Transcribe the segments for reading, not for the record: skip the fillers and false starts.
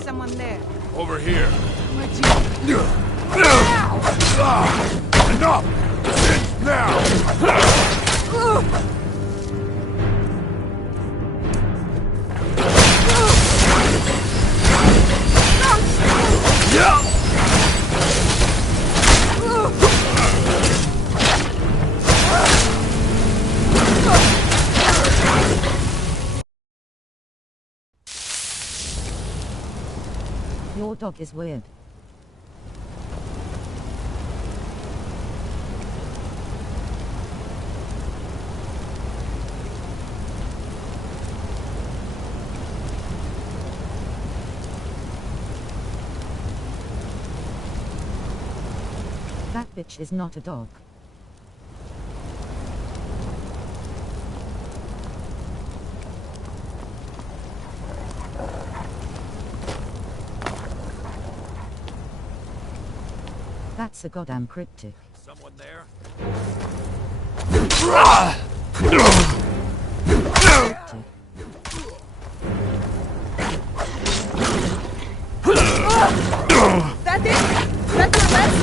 Someone there. Over here. Where'd you... Enough! Since now! Your dog is weird. That bitch is not a dog. That's a goddamn cryptic. Someone there? Cryptic. That it? That's your best?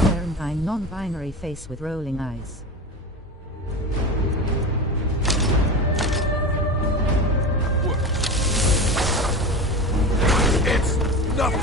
Quarantine non-binary face with rolling eyes. It's nothing!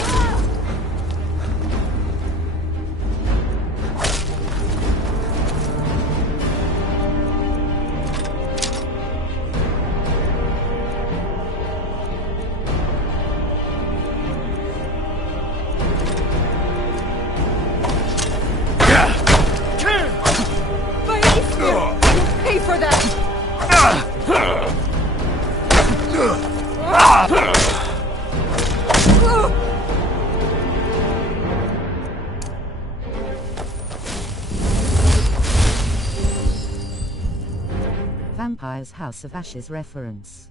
Pay for that! Vampire's House of Ashes reference.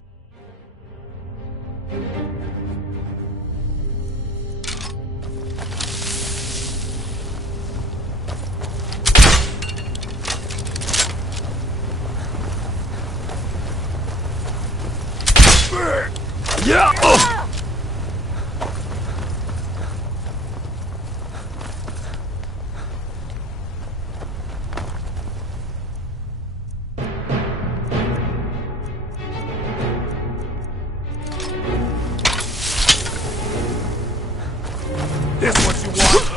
Yeah! This what you want?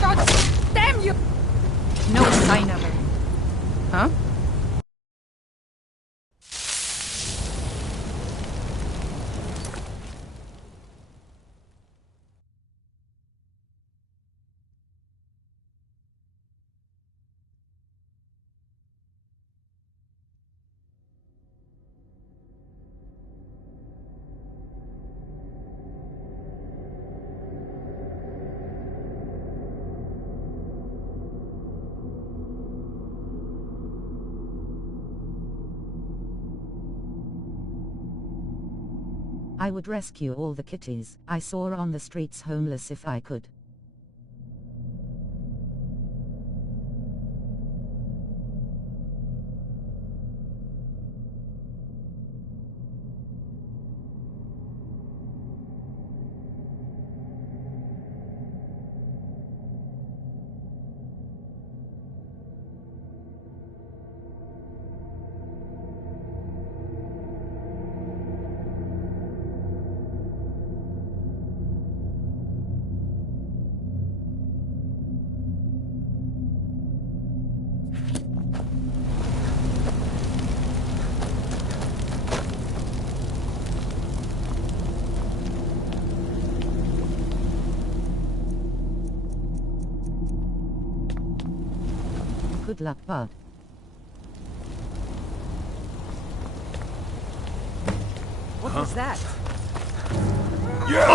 God damn you! No sign of her. Huh? I would rescue all the kitties I saw on the streets homeless if I could. Good luck, bud. What was that? Yeah!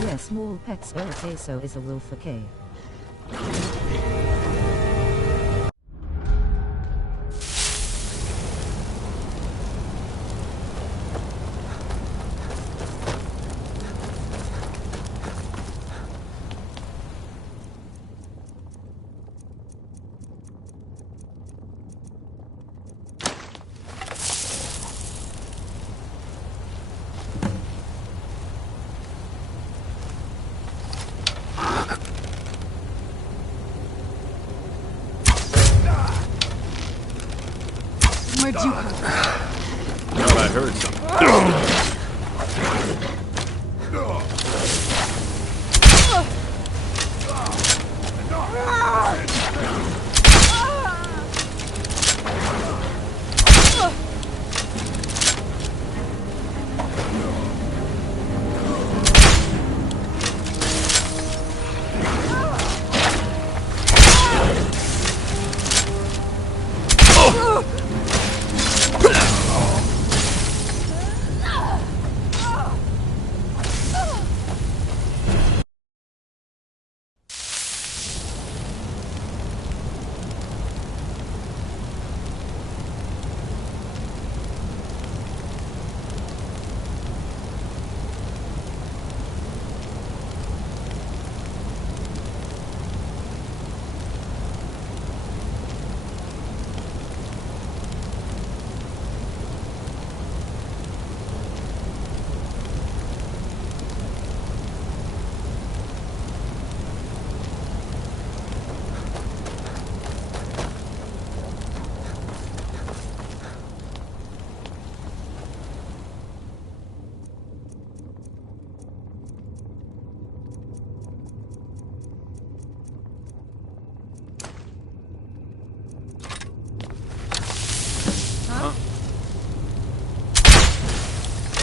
Yes, small pets so is a wolf okay. Where'd you come from? Thought I heard something.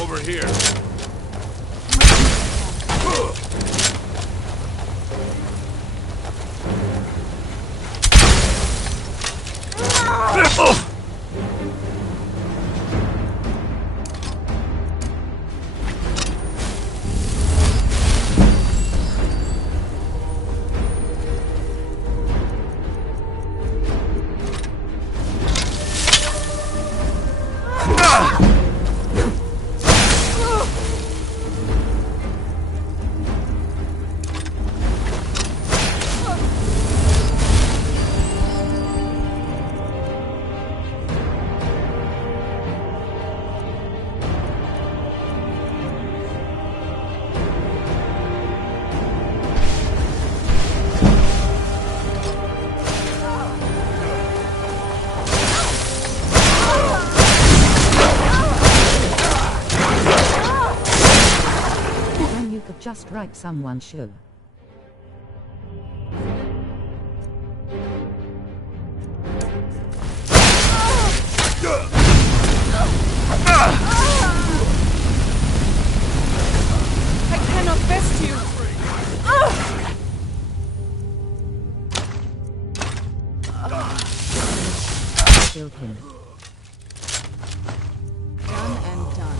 Over here. Just right, someone should. I cannot best you. Killed him. Done and done.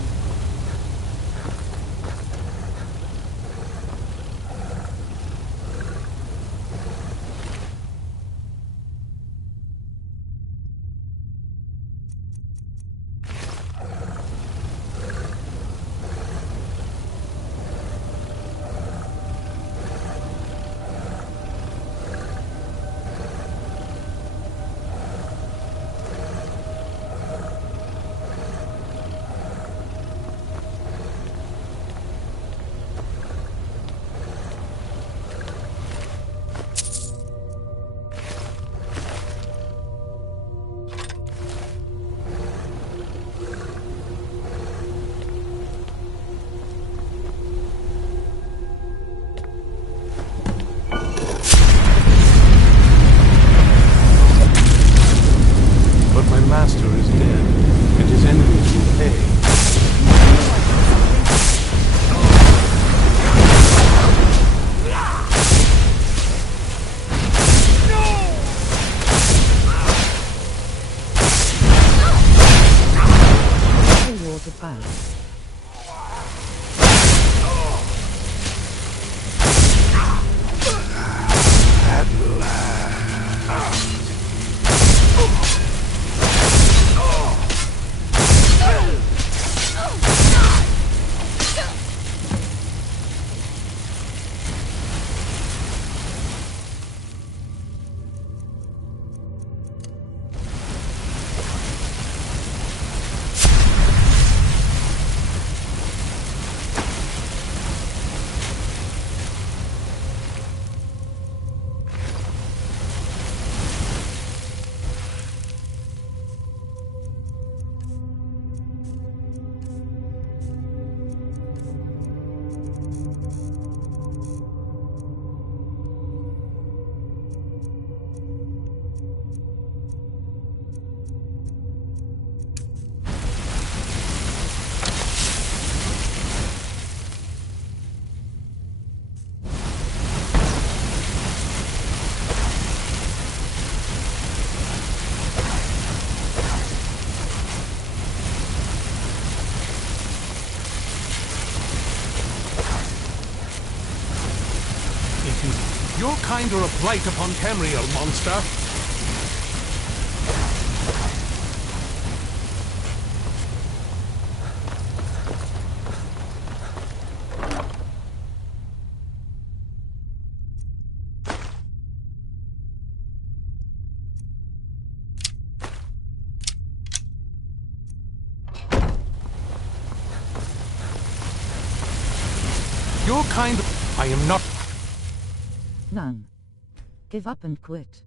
But my master is dead, and his enemies will pay. Water bounce. kind are a blight upon Tamriel, monster. Your kind... I am not... None. Give up and quit.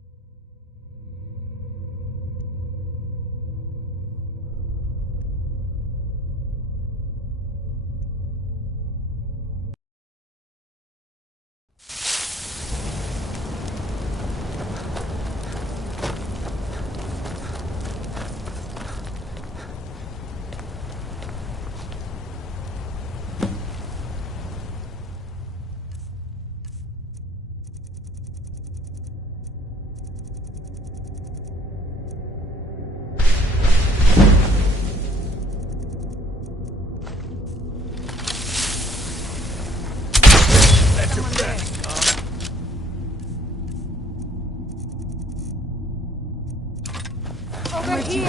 Over here!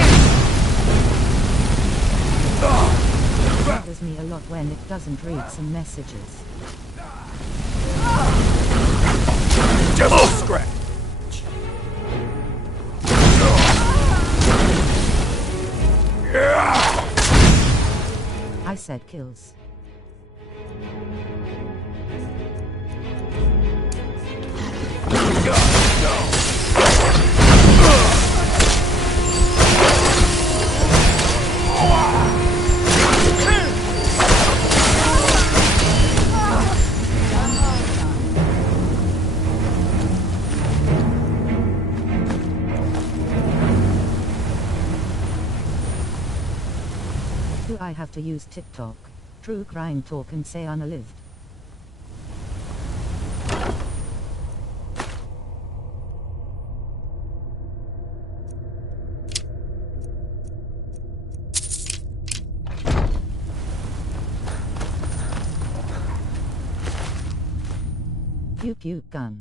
It bothers me a lot when it doesn't read some messages. Just a scratch. I said kills. Do I have to use TikTok? True crime talk and say unalived. Pew pew gun.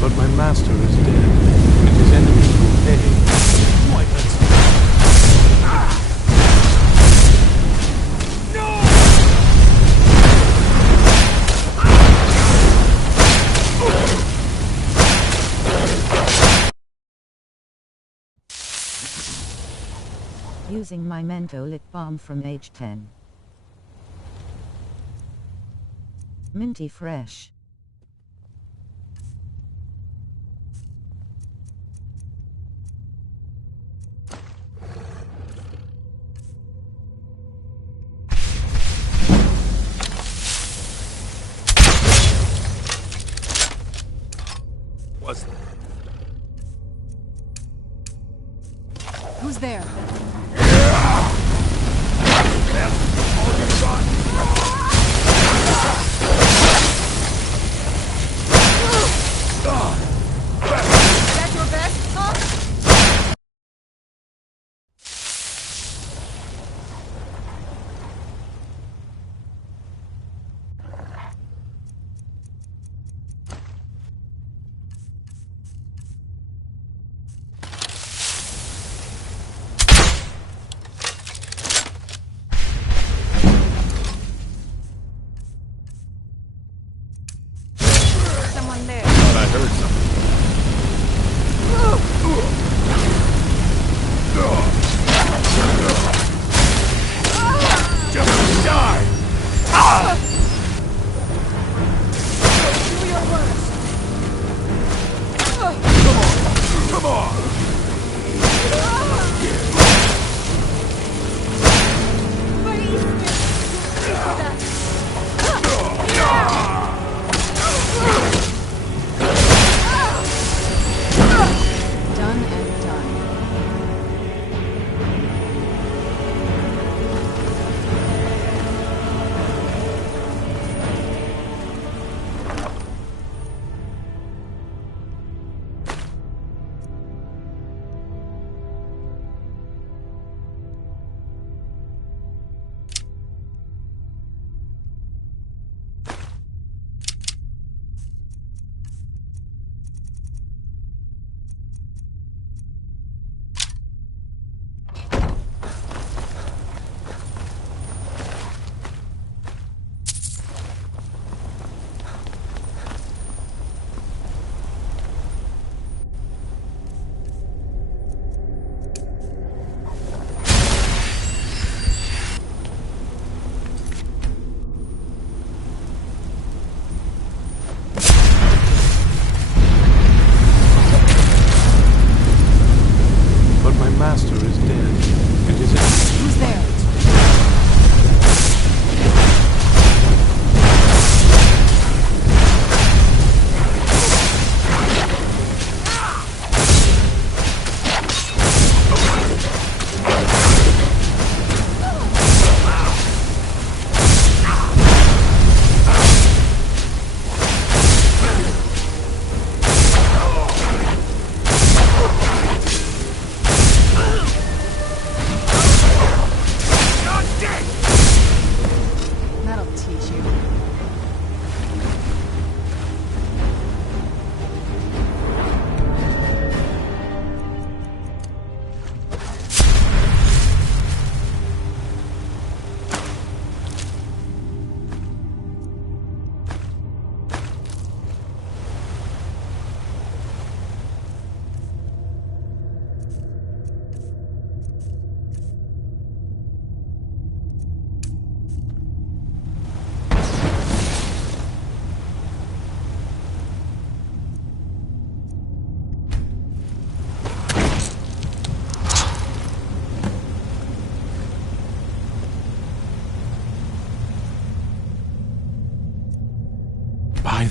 But my master is dead, and his enemies will pay. Why, Using my Mento lip balm from age 10. Minty fresh. What's that? Who's there? Is that your best, huh?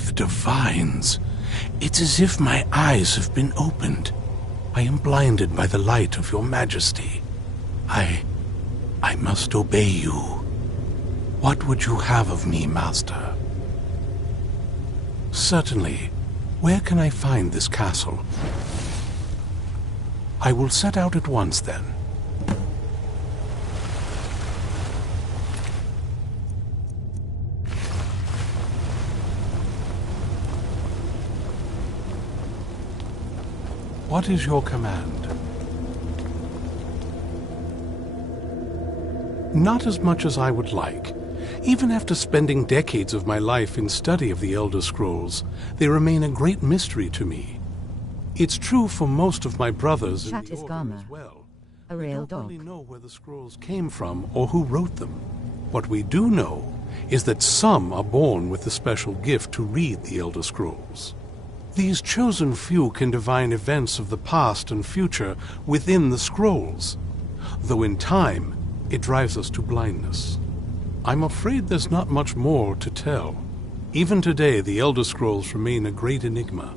the divines. It's as if my eyes have been opened. I am blinded by the light of your majesty. I must obey you. What would you have of me, master? Certainly. Where can I find this castle? I will set out at once, then. What is your command? Not as much as I would like. Even after spending decades of my life in study of the Elder Scrolls, they remain a great mystery to me. It's true for most of my brothers in That the is Order Garma, as well. a We real don't dog. really know where the scrolls came from or who wrote them. What we do know is that some are born with the special gift to read the Elder Scrolls. These chosen few can divine events of the past and future within the scrolls, though in time it drives us to blindness. I'm afraid there's not much more to tell. Even today, the Elder Scrolls remain a great enigma.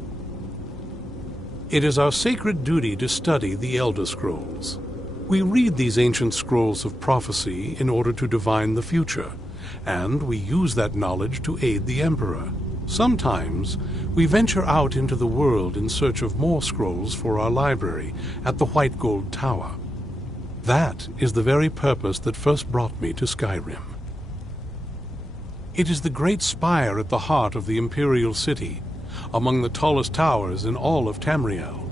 It is our sacred duty to study the Elder Scrolls. We read these ancient scrolls of prophecy in order to divine the future, and we use that knowledge to aid the Emperor. Sometimes, we venture out into the world in search of more scrolls for our library at the White Gold Tower. That is the very purpose that first brought me to Skyrim. It is the great spire at the heart of the Imperial City, among the tallest towers in all of Tamriel.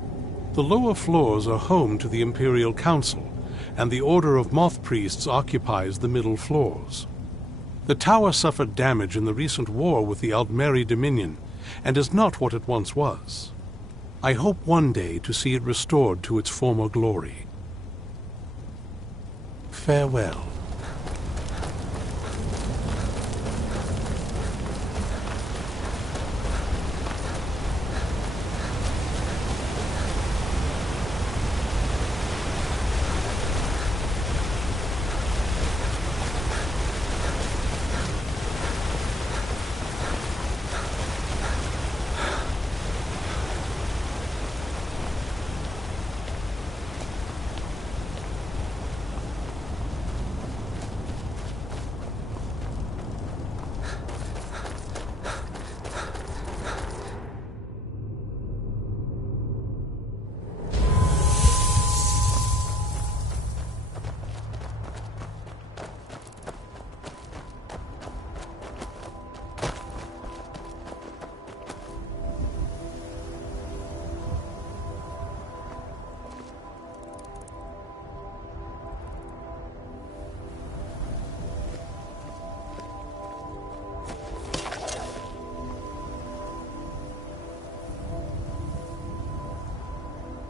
The lower floors are home to the Imperial Council, and the Order of Moth Priests occupies the middle floors. The tower suffered damage in the recent war with the Aldmeri Dominion, and is not what it once was. I hope one day to see it restored to its former glory. Farewell.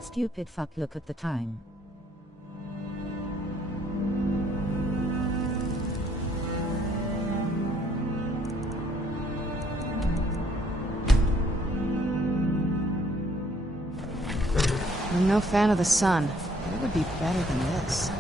Stupid fuck, look at the time. I'm no fan of the sun, but it would be better than this.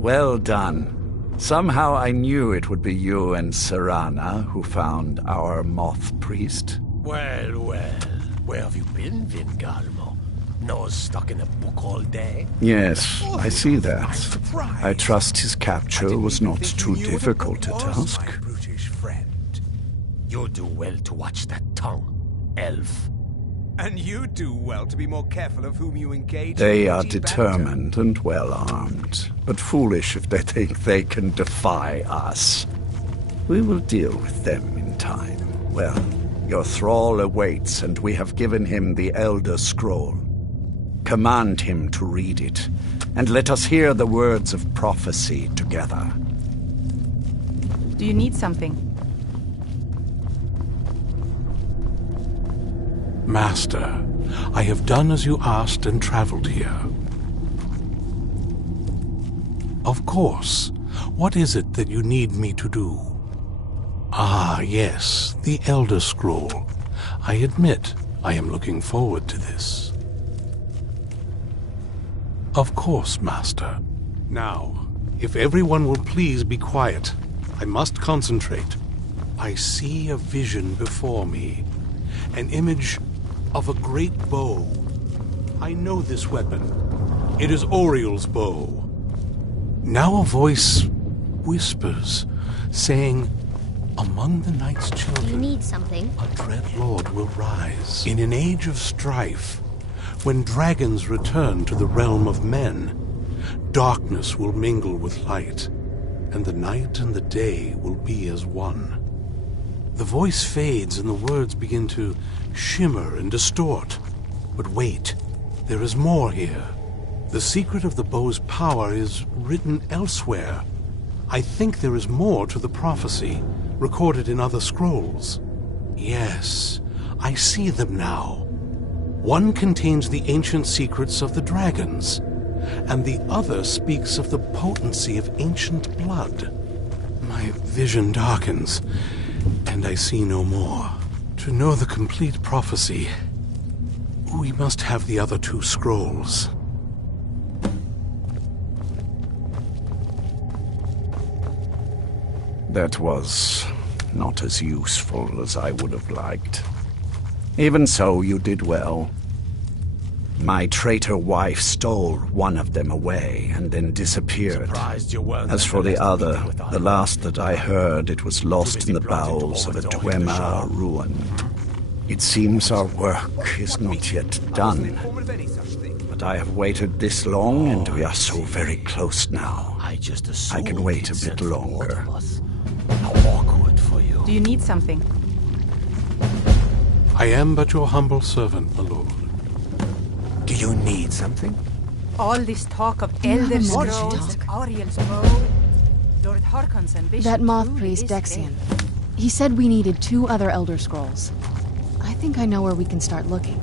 Well done. Somehow I knew it would be you and Serana who found our moth priest. Well, well. Where have you been, Vingalmo? Nose stuck in a book all day? Yes, I see I'm that. surprised. I trust his I capture didn't was even not think too you knew what a difficult book a was, task. my brutish friend. You do well to watch that tongue, elf. And you do well to be more careful of whom you engage They in are witty determined and well armed, but foolish if they think they can defy us. We will deal with them in time. Well, your thrall awaits, and we have given him the Elder Scroll. Command him to read it, and let us hear the words of prophecy together. Do you need something? Master, I have done as you asked and traveled here. Of course. What is it that you need me to do? Ah, yes, the Elder Scroll. I admit, I am looking forward to this. Of course, Master. Now, if everyone will please be quiet, I must concentrate. I see a vision before me, an image of a great bow. I know this weapon. It is Auriel's bow. Now a voice whispers, saying, among the night's children, You need something. a dread lord will rise. In an age of strife, when dragons return to the realm of men, darkness will mingle with light, and the night and the day will be as one. The voice fades and the words begin to shimmer and distort. But wait, there is more here. The secret of the bow's power is written elsewhere. I think there is more to the prophecy, recorded in other scrolls. Yes, I see them now. One contains the ancient secrets of the dragons, and the other speaks of the potency of ancient blood. My vision darkens, and I see no more. To know the complete prophecy, we must have the other two scrolls. That was not as useful as I would have liked. Even so, you did well. My traitor wife stole one of them away and then disappeared. Surprised you weren't As for the last other, meeting with the Ivan. last that I heard, it was lost busy in the plotting to bowels of a overthrow him, Dwemer Michel. ruin. It seems our work is not yet done, Informed of any such thing. but I have waited this long and we are so very close now. I just assumed can wait he'd a sent bit for longer. one of us. How awkward for you. Do you need something? I am but your humble servant, my lord. Do you need something? All this talk of you have Elder a minute to Scrolls and talk? Auriel's bow. Lord Harkon's ambition. That moth truly priest, is Dexian. big. He said we needed 2 other Elder Scrolls. I think I know where we can start looking.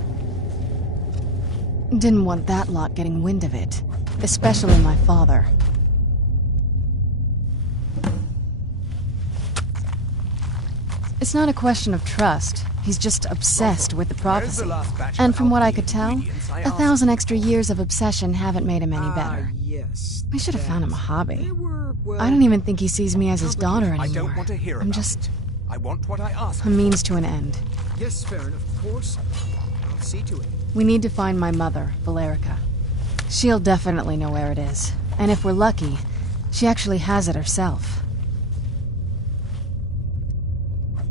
Didn't want that lot getting wind of it. Especially my father. It's not a question of trust. He's just obsessed with the prophecy. last batch And of from what I alchemy could tell, ingredients I 1,000 extra years of obsession haven't made him any better. Yes. We should have found him a hobby. There were, well, I don't even think he sees me as his daughter I anymore. don't want to hear I'm about just it. I want what I asked a means to an end. Yes, Farron, of course. I'll see to it. We need to find my mother, Valerica. She'll definitely know where it is. And if we're lucky, she actually has it herself.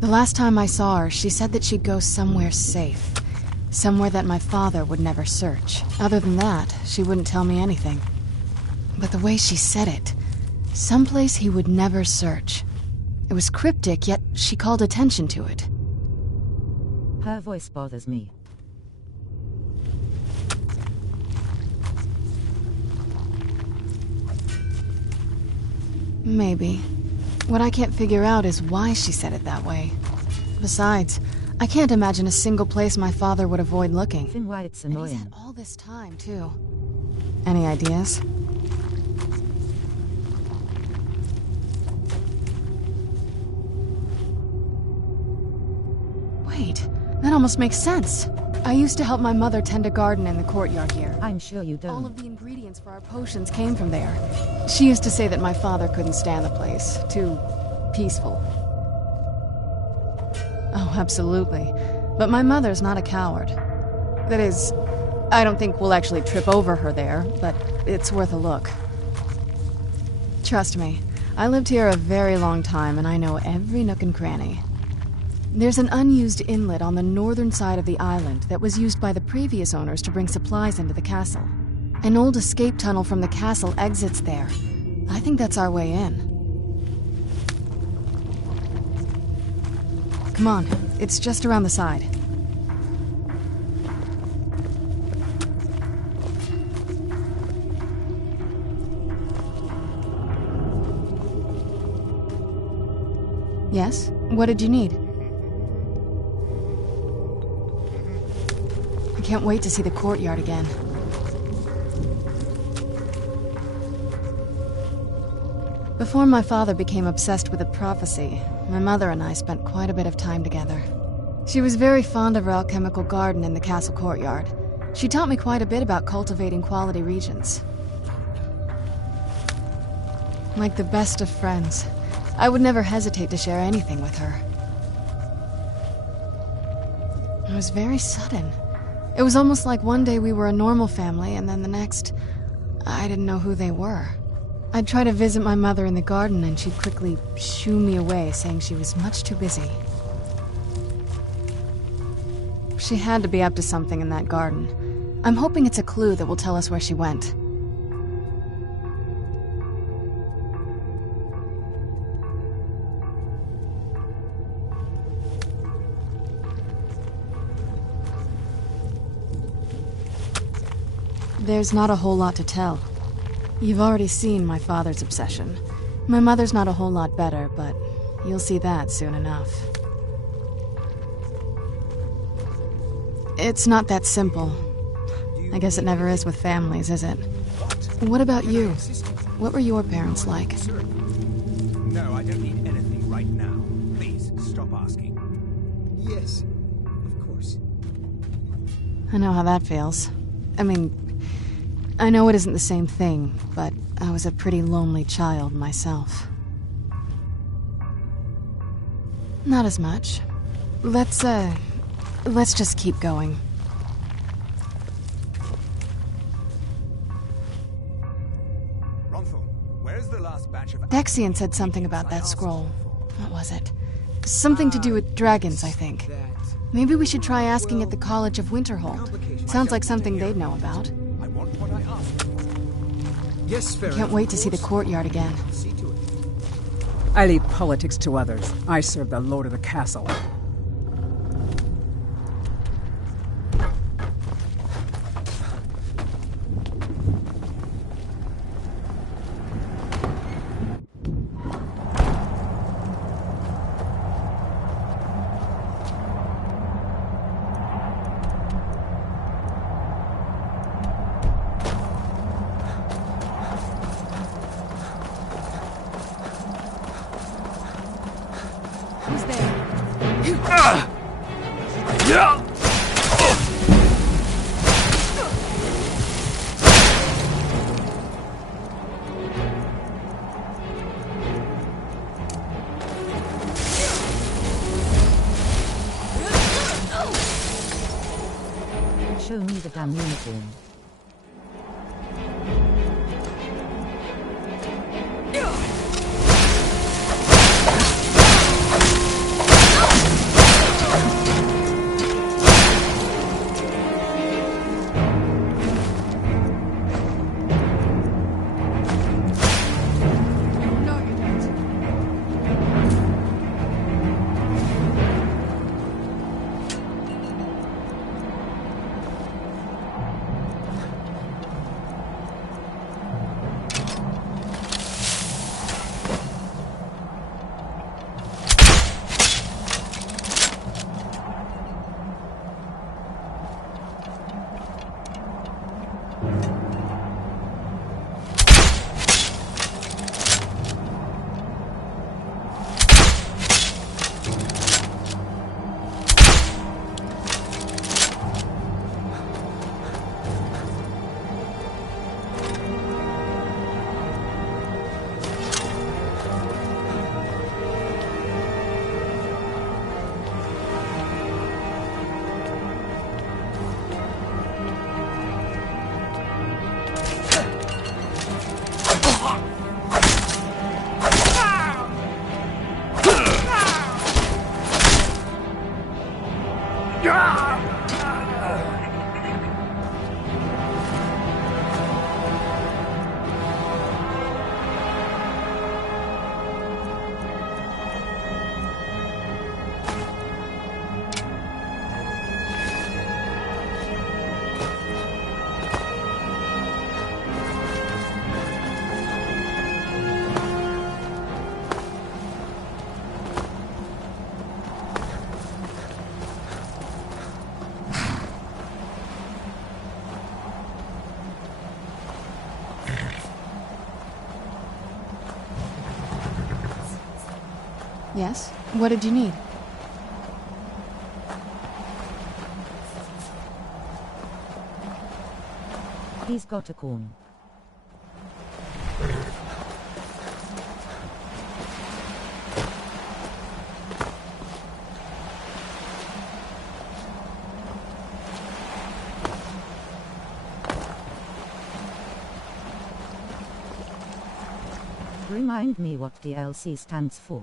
The last time I saw her, she said that she'd go somewhere safe. Somewhere that my father would never search. Other than that, she wouldn't tell me anything. But the way she said it, someplace he would never search. It was cryptic, yet she called attention to it. Her voice bothers me. Maybe. What I can't figure out is why she said it that way. Besides, I can't imagine a single place my father would avoid looking. Even why it's And he's annoying. had all this time, too. Any ideas? Wait, that almost makes sense. I used to help my mother tend a garden in the courtyard here. I'm sure you All don't. of the ingredients for our potions came from there. She used to say that my father couldn't stand the place. Too peaceful. Oh, absolutely. But my mother's not a coward. That is, I don't think we'll actually trip over her there, but it's worth a look. Trust me, I lived here a very long time and I know every nook and cranny. There's an unused inlet on the northern side of the island that was used by the previous owners to bring supplies into the castle. An old escape tunnel from the castle exits there. I think that's our way in. Come on, it's just around the side. Yes? What did you need? can't wait to see the courtyard again. Before my father became obsessed with a prophecy, my mother and I spent quite a bit of time together. She was very fond of our alchemical garden in the castle courtyard. She taught me quite a bit about cultivating quality regions. Like the best of friends, I would never hesitate to share anything with her. It was very sudden. It was almost like one day we were a normal family, and then the next, I didn't know who they were. I'd try to visit my mother in the garden, and she'd quickly shoo me away, saying she was much too busy. She had to be up to something in that garden. I'm hoping it's a clue that will tell us where she went. There's not a whole lot to tell. You've already seen my father's obsession. My mother's not a whole lot better, but you'll see that soon enough. It's not that simple. I guess it never is with families, is it? What about you? What were your parents like? No, I don't need anything right now. Please, stop asking. Yes, of course. I know how that feels. I mean, I know it isn't the same thing, but I was a pretty lonely child myself. Not as much. Let's just keep going. Ronthal, where's the last batch of... Dexian said something about that scroll. What was it? Something to do with dragons, I think. Maybe we should try asking at the College of Winterhold. Sounds like something they'd know about. I want what I asked for. Yes, fair Can't wait to see the courtyard again. See to it. I leave politics to others. I serve the lord of the castle. Who's there? Show me the damn uniform. Yes? What did you need? He's got a corn. Remind me what DLC stands for.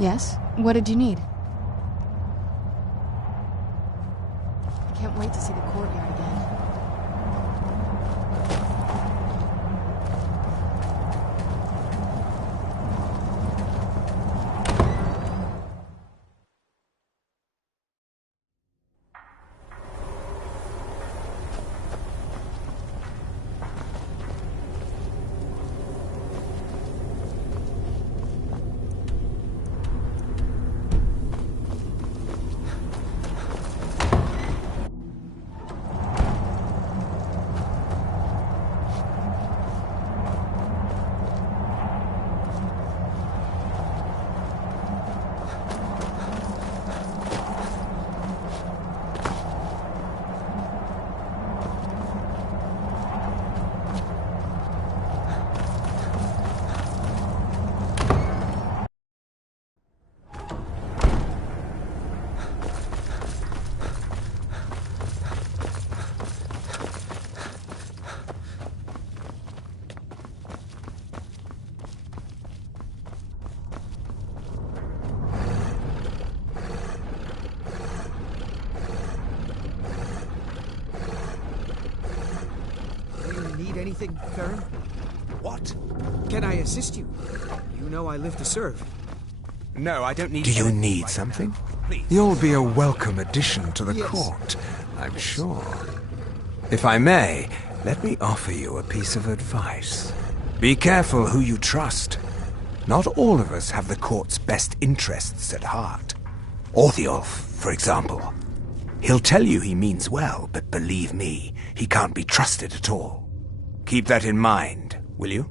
Yes? What did you need? I can't wait to see the courtyard again. Anything, Farron? What? Can I assist you? You know I live to serve. No, I don't need. Do you need something? You'll be a welcome addition to the court, I'm sure. If I may, let me offer you a piece of advice. Be careful who you trust. Not all of us have the court's best interests at heart. Orthiolf, for example. He'll tell you he means well, but believe me, he can't be trusted at all. Keep that in mind, will you?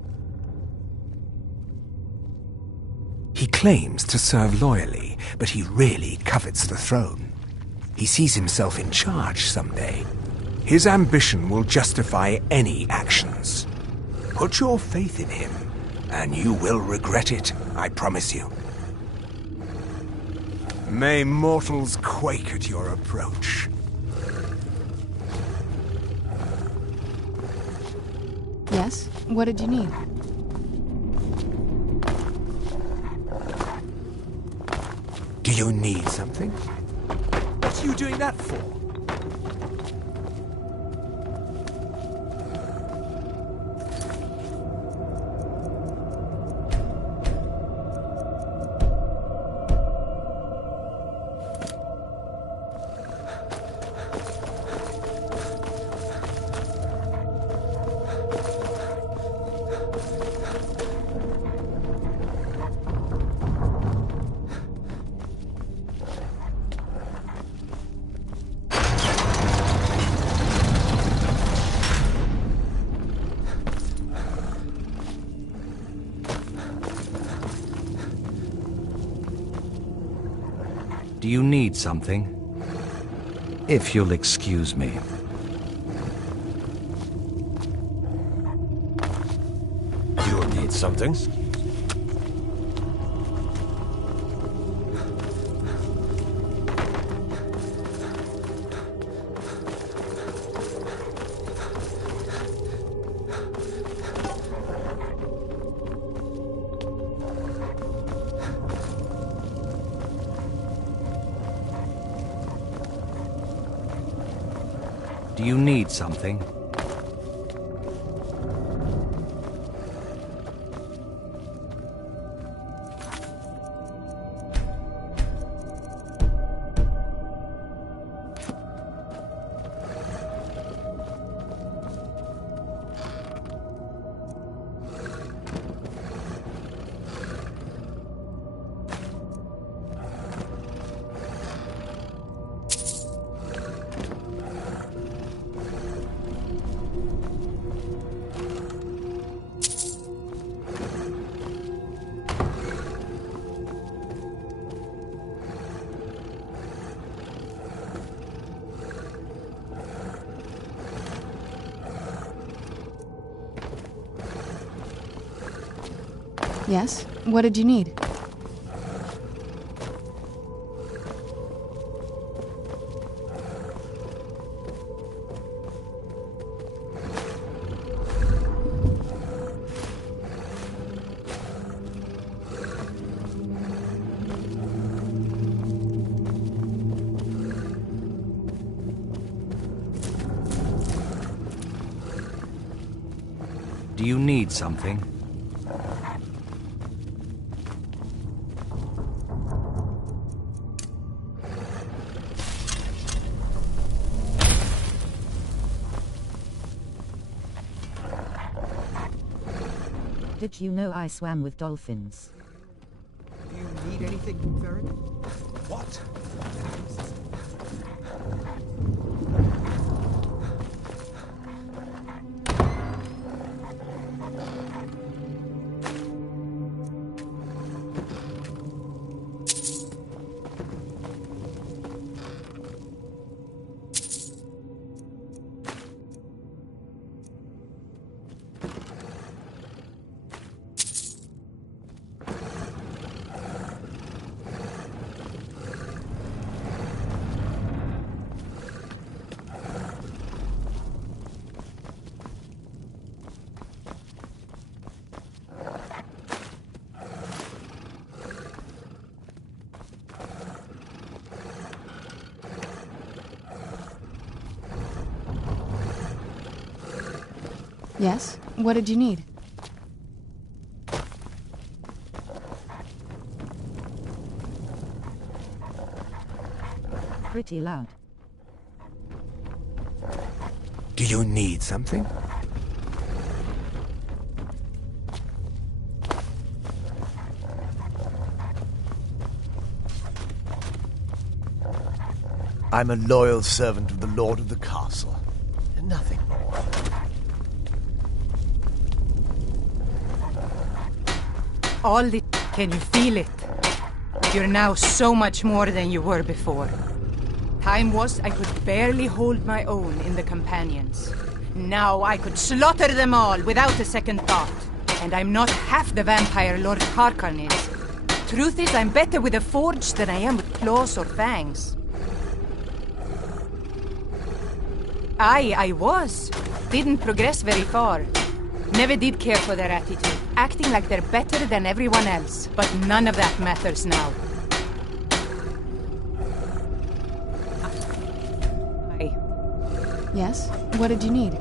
He claims to serve loyally, but he really covets the throne. He sees himself in charge someday. His ambition will justify any actions. Put your faith in him, and you will regret it, I promise you. May mortals quake at your approach. Yes? What did you need? Do you need something? What are you doing that for? Do you need something? If you'll excuse me. You'll need something? Do you need something? Yes? What did you need? Do you need something? Did you know I swam with dolphins? Do you need anything, Farron? What? Yes? What did you need? Pretty loud. Do you need something? I'm a loyal servant of the Lord of the Castle, and nothing more. All the... Can you feel it? You're now so much more than you were before. Time was I could barely hold my own in the Companions. Now I could slaughter them all without a second thought. And I'm not half the vampire Lord Harkon is. Truth is, I'm better with a forge than I am with claws or fangs. I was. Didn't progress very far. Never did care for their attitude. Acting like they're better than everyone else. But none of that matters now. Yes? What did you need?